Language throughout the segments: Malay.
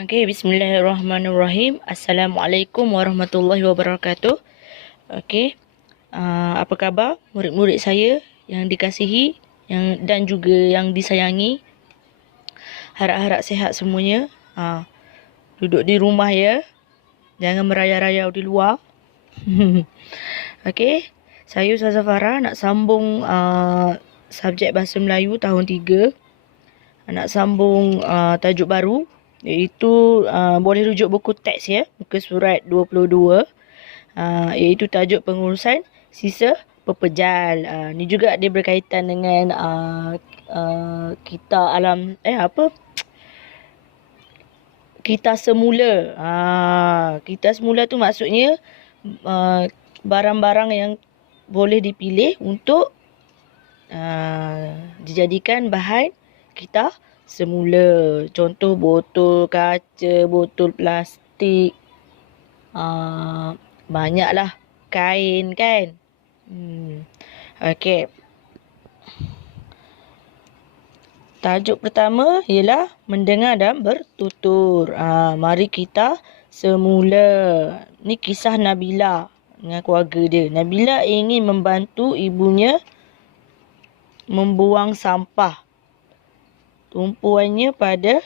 Okey, bismillahirrahmanirrahim. Assalamualaikum warahmatullahi wabarakatuh. Okey, apa khabar murid-murid saya yang dikasihi dan juga yang disayangi? Harap-harap sihat semuanya. Duduk di rumah ya. Jangan merayau-rayau di luar. Okey, saya Ustazah Farah nak sambung subjek Bahasa Melayu tahun 3. Nak sambung tajuk baru, iaitu boleh rujuk buku teks ya, muka surat 22, iaitu tajuk pengurusan sisa pepejal. Ni juga dia berkaitan dengan kita kita semula. Kita semula tu maksudnya barang-barang yang boleh dipilih untuk dijadikan bahan kita semula. Contoh botol kaca, botol plastik, banyaklah, kain kan. Okey. Tajuk pertama ialah mendengar dan bertutur. Mari kita semula. Ni kisah Nabila dengan keluarga dia. Nabila ingin membantu ibunya membuang sampah tumpuannya pada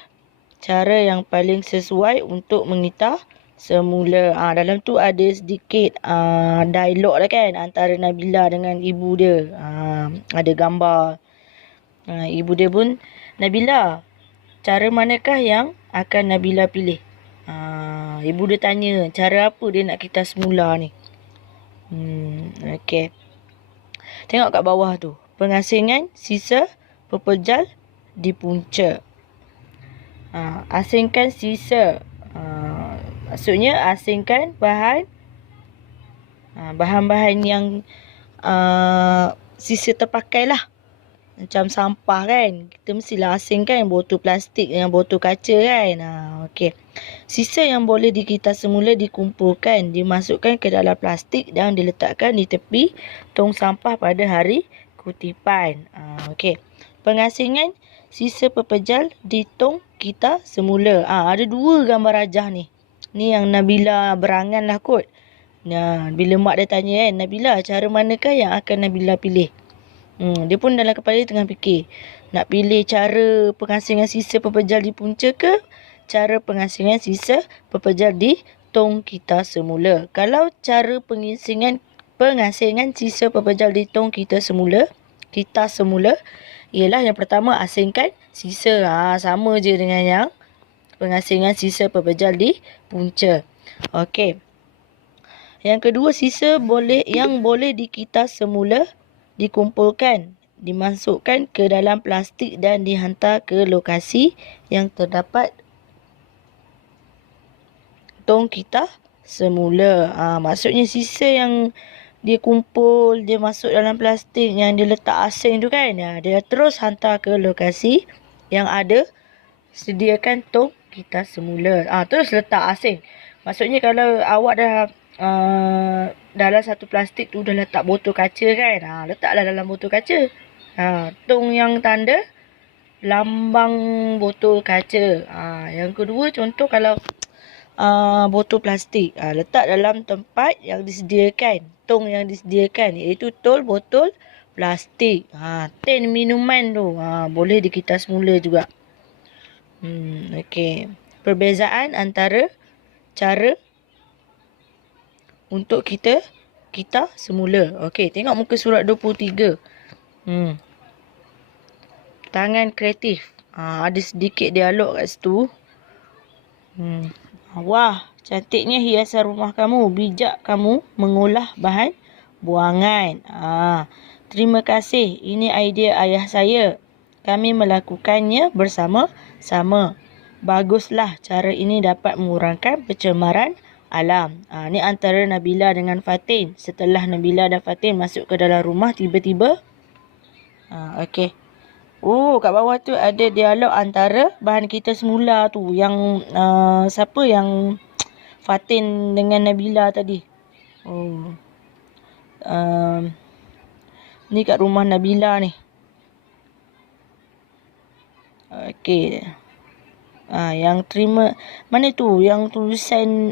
cara yang paling sesuai untuk mengira semula. Dalam tu ada sedikit dialog lah kan antara Nabila dengan ibu dia. Ada gambar. Ibu dia pun, Nabila, cara manakah yang akan Nabila pilih? Ibu dia tanya, cara apa dia nak kita semula ni? Okey. Tengok kat bawah tu. Pengasingan sisa pepejal di punca. Asingkan sisa. Maksudnya asingkan bahan-bahan yang sisa terpakai lah. Macam sampah kan. Kita mestilah asingkan botol plastik dengan botol kaca kan. Okey. Sisa yang boleh dikita semula dikumpulkan, dimasukkan ke dalam plastik dan diletakkan di tepi tong sampah pada hari kutipan. Okey. Pengasingan sisa pepejal di tong kita semula. Ada dua gambar rajah ni. Ni yang Nabila berangan lah kot. Bila mak dia tanya kan, Nabila, cara manakah yang akan Nabila pilih? Dia pun dalam kepala dia tengah fikir. Nak pilih cara pengasingan sisa pepejal di punca ke cara pengasingan sisa pepejal di tong kita semula? Kalau cara pengasingan sisa pepejal di tong kita semula ialah yang pertama, asingkan sisa. Sama je dengan yang pengasingan sisa pepejal di punca. Okey. Yang kedua, sisa yang boleh dikita semula dikumpulkan, dimasukkan ke dalam plastik dan dihantar ke lokasi yang terdapat tong kita semula. Maksudnya sisa yang dia kumpul, dia masuk dalam plastik yang dia letak asing tu kan, dia terus hantar ke lokasi yang ada sediakan tong kita semula. Terus letak asing. Maksudnya kalau awak dah dalam satu plastik tu dah letak botol kaca kan, letaklah dalam botol kaca. Tong yang tanda lambang botol kaca. Yang kedua, contoh kalau botol plastik, letak dalam tempat yang disediakan, tong yang disediakan, iaitu botol plastik. Tin minuman tu boleh dikita semula juga. Okey. Perbezaan antara cara untuk kita semula. Okey, tengok muka surat 23. Tangan kreatif. Ada sedikit dialog kat situ. Wah, cantiknya hiasan rumah kamu. Bijak kamu mengolah bahan buangan. Terima kasih. Ini idea ayah saya. Kami melakukannya bersama-sama. Baguslah, cara ini dapat mengurangkan pencemaran alam. Ni antara Nabila dengan Fatin. Setelah Nabila dan Fatin masuk ke dalam rumah, tiba-tiba okey. Kat bawah tu ada dialog antara bahan kita semula tu. Yang siapa yang Fatin dengan Nabila tadi. Ni kat rumah Nabila ni. Okey. Yang terima mana tu yang tulisan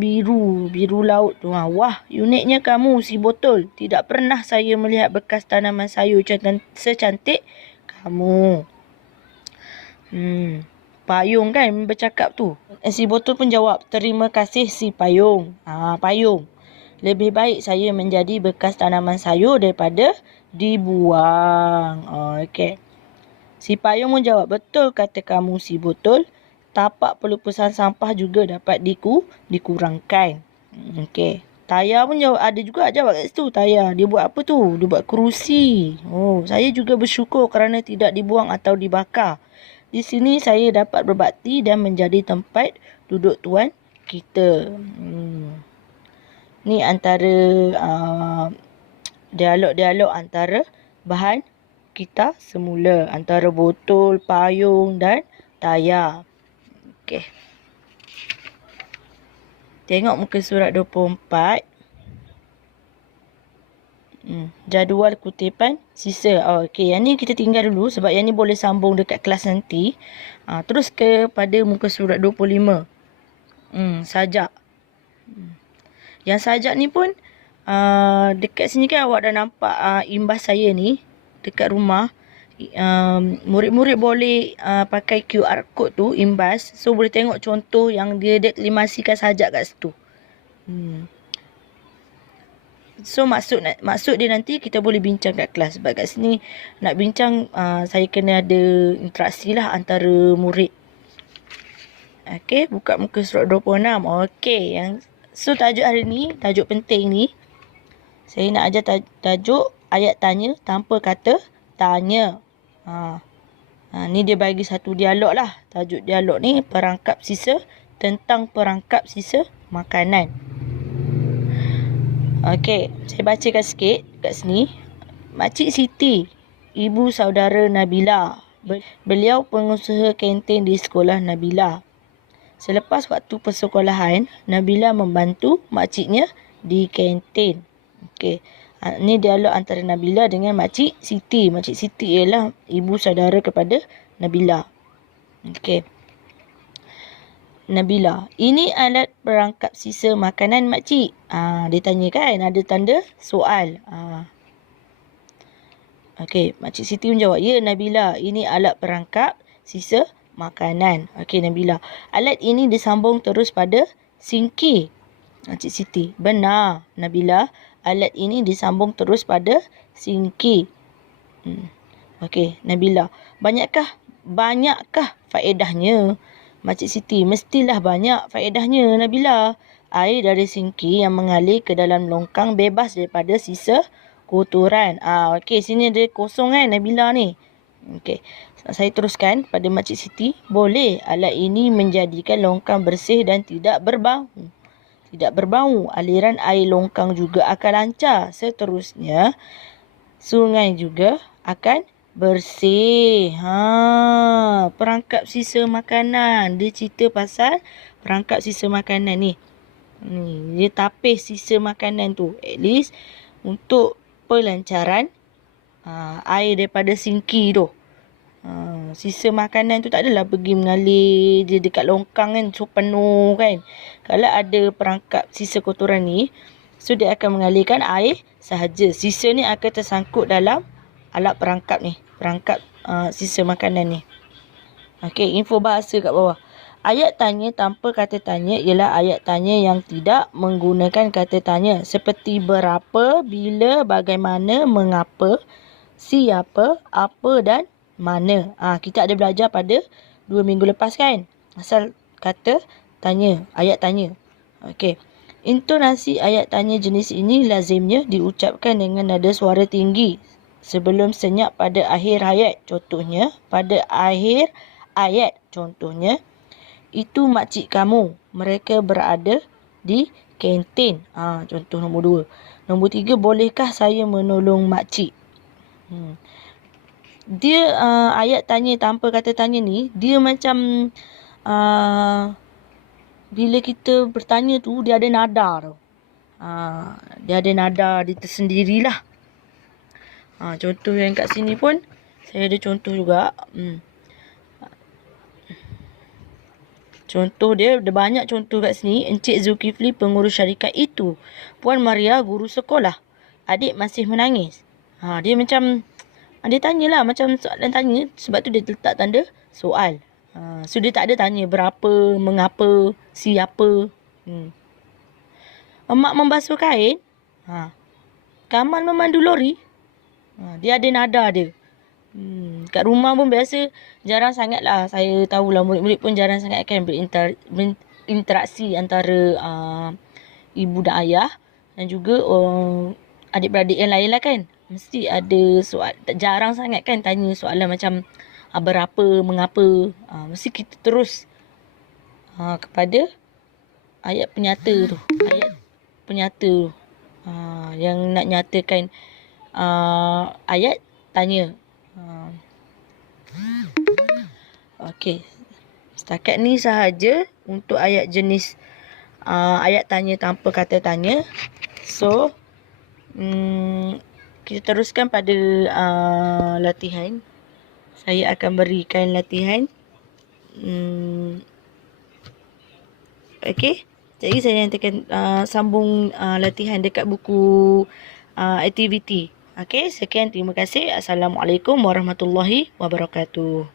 biru laut tu. Wah, uniknya kamu si botol. Tidak pernah saya melihat bekas tanaman sayur secantik kamu. Payung kan bercakap tu. Si botol pun jawab, terima kasih si payung. Payung. Lebih baik saya menjadi bekas tanaman sayur daripada dibuang. Okey. Si payung pun jawab, betul kata kamu si botol. Tapak pelupusan sampah juga dapat dikurangkan. Okey. Tayar pun jawab, ada juga jawab kat situ. Tayar, dia buat apa tu? Dia buat kerusi. Saya juga bersyukur kerana tidak dibuang atau dibakar. Di sini saya dapat berbakti dan menjadi tempat duduk tuan kita. Ni antara dialog-dialog antara bahan kita semula. Antara botol, payung dan tayar. Okey. Tengok muka surat 24. Jadual kutipan sisa. Okey, yang ni kita tinggal dulu sebab yang ni boleh sambung dekat kelas nanti. Terus kepada muka surat 25. Sajak. Yang sajak ni pun dekat sini kan awak dah nampak imbas saya ni dekat rumah. Murid-murid boleh pakai QR code tu imbas. So boleh tengok contoh yang dia deklimasikan sajak kat situ. So maksud dia nanti kita boleh bincang kat kelas. Sebab kat sini nak bincang saya kena ada interaksi lah antara murid. Okey, buka muka surat 26. Okey, so tajuk hari ni, tajuk penting ni. Saya nak ajar tajuk ayat tanya tanpa kata tanya. Ni dia bagi satu dialog lah. Tajuk dialog ni tentang perangkap sisa makanan. Okey, saya bacakan sikit kat sini. Makcik Siti, ibu saudara Nabila. Beliau pengusaha kantin di sekolah Nabila. Selepas waktu persekolahan, Nabila membantu makciknya di kantin. Okey. Ini dialog antara Nabila dengan Makcik Siti. Makcik Siti ialah ibu saudara kepada Nabila. Okey. Nabila, ini alat perangkap sisa makanan makcik. Dia tanya kan, ada tanda soal. Okey, Makcik Siti menjawab, ya Nabila, ini alat perangkap sisa makanan. Okey Nabila, alat ini disambung terus pada sinki. Makcik Siti, benar Nabila, alat ini disambung terus pada sinki. Okey Nabila, banyakkah faedahnya? Makcik Siti, mestilah banyak faedahnya Nabila. Air dari sinki yang mengalir ke dalam longkang bebas daripada sisa kotoran. Okey, sini ada kosong kan Nabila ni. Okey, saya teruskan pada Makcik Siti. Boleh alat ini menjadikan longkang bersih dan tidak berbau. Aliran air longkang juga akan lancar. Seterusnya, sungai juga akan bersih. Perangkap sisa makanan. Dia cerita pasal perangkap sisa makanan ni. Dia tapis sisa makanan tu. At least untuk pelancaran air daripada sinki tu. Sisa makanan tu tak adalah pergi mengalir je dekat longkang kan. So penuh kan. Kalau ada perangkap sisa kotoran ni, so dia akan mengalirkan air sahaja. Sisa ni akan tersangkut dalam alat perangkap ni. Perangkap sisa makanan ni. Okey, info bahasa kat bawah. Ayat tanya tanpa kata tanya ialah ayat tanya yang tidak menggunakan kata tanya. Seperti berapa, bila, bagaimana, mengapa, siapa, apa dan mana. Kita ada belajar pada 2 minggu lepas kan. Asal kata tanya, ayat tanya. Okey. Intonasi ayat tanya jenis ini lazimnya diucapkan dengan nada suara tinggi sebelum senyap pada akhir ayat. Contohnya, pada akhir ayat. Contohnya, itu makcik kamu. Mereka berada di kantin. Contoh nombor 2. Nombor 3, bolehkah saya menolong makcik? Dia ayat tanya tanpa kata tanya ni, dia macam bila kita bertanya tu, dia ada nada tau. Dia ada nada dia tersendirilah. Contoh yang kat sini pun saya ada contoh juga. Contoh dia, ada banyak contoh kat sini. Encik Zulkifli pengurus syarikat itu. Puan Maria guru sekolah. Adik masih menangis. Dia macam, dia tanyalah macam soalan tanya. Sebab tu dia letak tanda soal. So dia tak ada tanya berapa, mengapa, siapa. Emak membasuh kain. Kamal memandu lori. Dia ada nada dia. Kat rumah pun biasa jarang sangat lah. Saya tahulah murid-murid pun jarang sangat kan berinteraksi antara ibu dan ayah. Dan juga adik-beradik yang lain lah kan. Mesti ada soal. Jarang sangat kan tanya soalan macam berapa, mengapa. Mesti kita terus kepada ayat penyata tu. Ayat penyata yang nak nyatakan ayat tanya. Okey. Setakat ni sahaja untuk ayat jenis ayat tanya tanpa kata tanya. So, kita teruskan pada latihan. Saya akan berikan latihan. Okey. Jadi saya nantikan sambung latihan dekat buku aktiviti. Okey, sekian, terima kasih. Assalamualaikum warahmatullahi wabarakatuh.